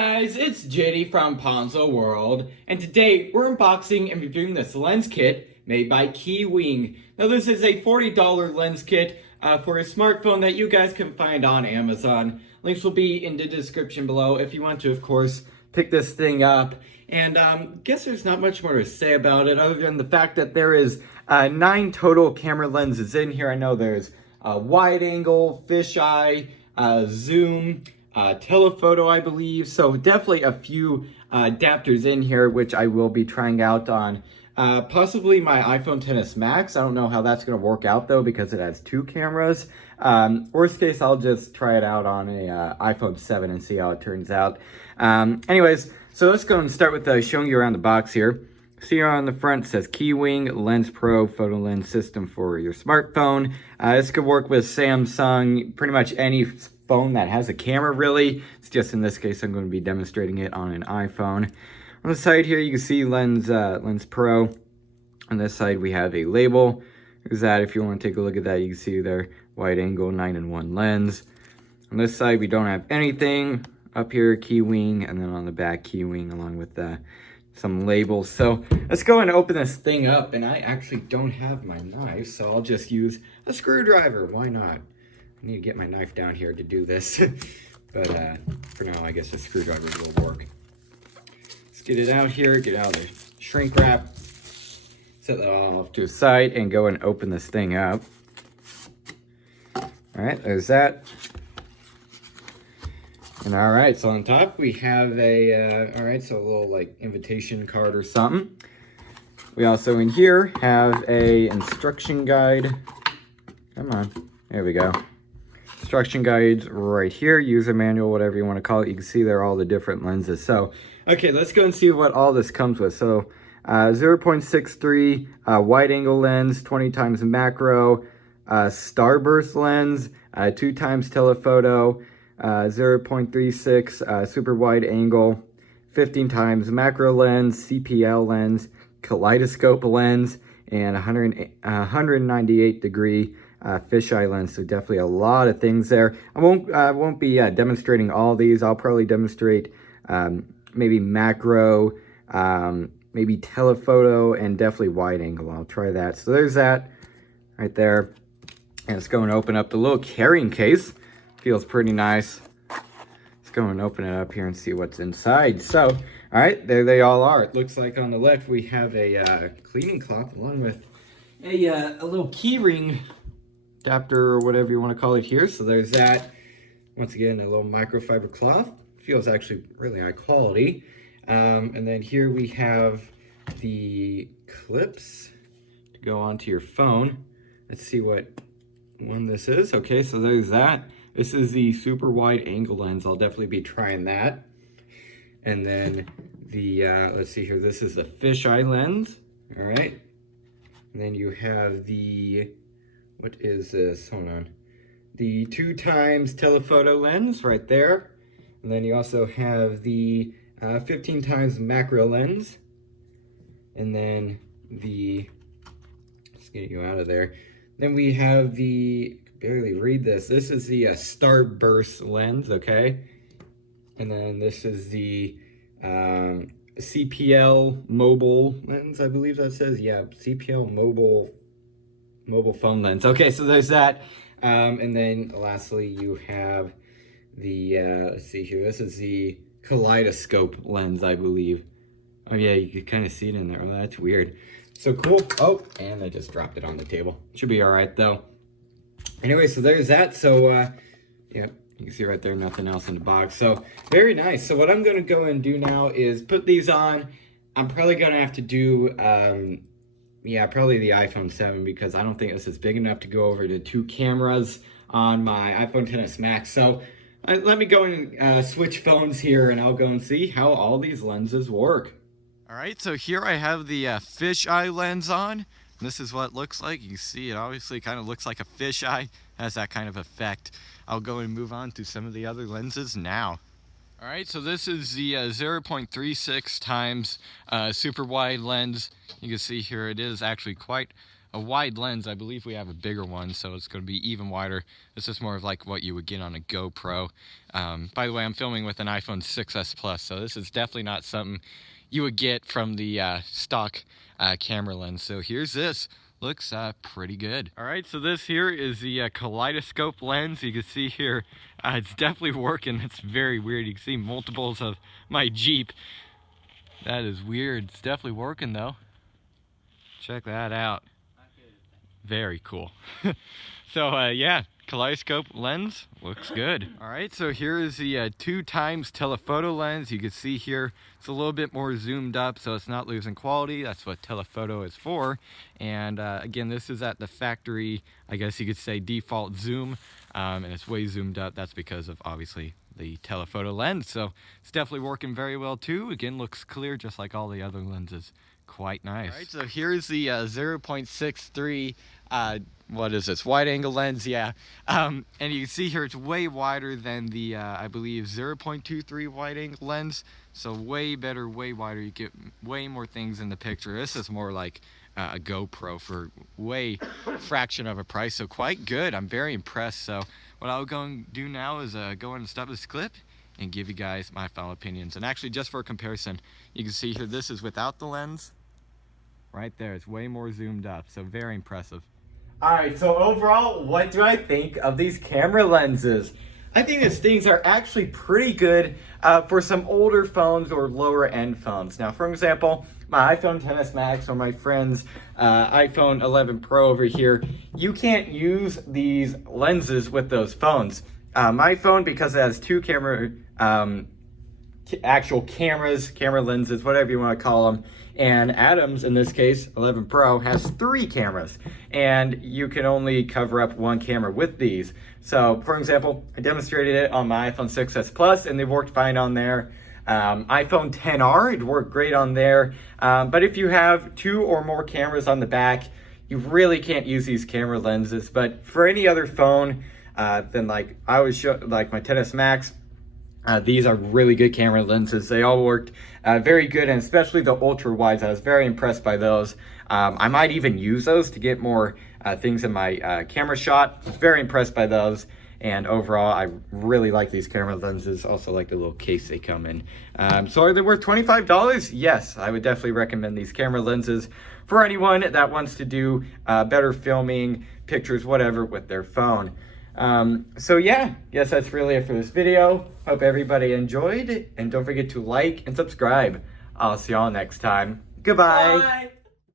guys, it's JD from Ponzo World, and today we're unboxing and reviewing this lens kit made by KeyWing. Now this is a $40 lens kit for a smartphone that you guys can find on Amazon. Links will be in the description below if you want to, of course, pick this thing up. And guess there's not much more to say about it other than the fact that there is 9 total camera lenses in here. I know there's wide angle, fisheye, zoom, telephoto, I believe. So definitely a few adapters in here, which I will be trying out on possibly my iPhone XS Max. I don't know how that's going to work out though, because it has 2 cameras. Worst case, I'll just try it out on a iPhone 7 and see how it turns out. Anyways, so let's go and start with showing you around the box here. See here on the front, it says KeyWing Lens Pro Photo Lens System for your smartphone. This could work with Samsung, pretty much any phone that has a camera, really. It's just in this case, I'm going to be demonstrating it on an iPhone. On the side here, you can see Lens Pro. On this side, we have a label. There's that. If you want to take a look at that, you can see there, wide angle 9-in-1 lens. On this side, we don't have anything. Up here, KeyWing, and then on the back, KeyWing, along with some labels. So let's go and open this thing up, and I actually don't have my knife, so I'll just use a screwdriver. Why not? I need to get my knife down here to do this. But for now, I guess a screwdriver will work. Let's get it out here, get out the shrink wrap, set that all off to the side, and go and open this thing up. All right, there's that. And all right, so on top we have a, a little like invitation card or something. We also in here have a instruction guide. Come on, there we go. Instruction guides right here, user manual, whatever you want to call it. You can see there all the different lenses. So, okay, let's go and see what all this comes with. So, 0.63 wide angle lens, 20 times macro, starburst lens, 2 times telephoto, 0.36 super wide angle, 15 times macro lens, CPL lens, Kaleidoscope lens, and 198 degree fisheye lens. So definitely a lot of things there. I won't be demonstrating all these. I'll probably demonstrate maybe macro, maybe telephoto, and definitely wide angle. I'll try that. So there's that right there. And let's go and open up the little carrying case. Feels pretty nice. Let's go and open it up here and see what's inside. So, all right, there they all are. It looks like on the left we have a cleaning cloth along with a little key ring adapter or whatever you want to call it here. So there's that. Once again, a little microfiber cloth. Feels actually really high quality. And then here we have the clips to go onto your phone. Let's see what one this is. Okay, so there's that. This is the super wide angle lens. I'll definitely be trying that. And then the, let's see here, this is the fisheye lens. All right. And then you have the, what is this? Hold on. The 2 times telephoto lens right there. And then you also have the 15 times macro lens. And then the, let's get you out of there. Then we have the, barely read this. This is the starburst lens, okay? And then this is the CPL mobile lens, I believe that says. Yeah, CPL mobile phone lens. Okay, so there's that. And then lastly, you have the, let's see here. This is the Kaleidoscope lens, I believe. Oh yeah, you can kind of see it in there. Oh, that's weird. So cool. Oh, and I just dropped it on the table. Should be all right though. Anyway, so there's that. So, yeah, you can see right there, nothing else in the box. So, very nice. So, what I'm going to go and do now is put these on. I'm probably going to have to do, yeah, probably the iPhone 7 because I don't think this is big enough to go over to 2 cameras on my iPhone XS Max. So, let me go and switch phones here, and I'll go and see how all these lenses work. All right, so here I have the fisheye lens on. This is what it looks like. You can see it obviously kind of looks like a fisheye, has that kind of effect. I'll go and move on to some of the other lenses now. All right, so this is the 0.36 times super wide lens. You can see here it is actually quite a wide lens. I believe we have a bigger one, so it's going to be even wider. This is more of like what you would get on a GoPro. By the way, I'm filming with an iPhone 6s Plus, so this is definitely not something you would get from the stock camera lens. So here's this. Looks pretty good. All right, so this here is the Kaleidoscope Lens. You can see here, it's definitely working. It's very weird. You can see multiples of my Jeep. That is weird. It's definitely working though. Check that out. Very cool. So yeah, Kaleidoscope Lens looks good. All right, so here is the 2x telephoto lens. You can see here it's a little bit more zoomed up, so it's not losing quality. That's what telephoto is for. And again, this is at the factory, I guess you could say, default zoom, and it's way zoomed up. That's because of obviously the telephoto lens. So it's definitely working very well too. Again, looks clear just like all the other lenses. Quite nice. All right, so here's the 0.63 what is this, wide angle lens. Yeah, and you can see here it's way wider than the I believe 0.23 wide angle lens, so way better, way wider. You get way more things in the picture. This is more like a GoPro for way fraction of a price, so quite good. I'm very impressed. So what I'll go and do now is go and stop this clip and give you guys my final opinions. And actually, just for comparison, you can see here this is without the lens. Right there, it's way more zoomed up, so very impressive. Alright, so overall, what do I think of these camera lenses? I think these things are actually pretty good for some older phones or lower end phones. Now, for example, my iPhone XS Max or my friend's iPhone 11 Pro over here, you can't use these lenses with those phones. My phone, because it has two camera, actual cameras, camera lenses, whatever you want to call them, and Adam's, in this case, 11 Pro, has 3 cameras, and you can only cover up 1 camera with these. So, for example, I demonstrated it on my iPhone 6s Plus, and they worked fine on there. iPhone XR, it worked great on there. But if you have 2 or more cameras on the back, you really can't use these camera lenses. But for any other phone, then like I always show, like my XS Max, these are really good camera lenses. They all worked very good, and especially the ultra wides. I was very impressed by those. I might even use those to get more things in my camera shot. I was very impressed by those, and overall I really like these camera lenses. Also like the little case they come in. So are they worth $25? Yes, I would definitely recommend these camera lenses for anyone that wants to do better filming, pictures, whatever with their phone. So yeah, guess that's really it for this video. Hope everybody enjoyed, and don't forget to like and subscribe. I'll see y'all next time. Goodbye. Bye.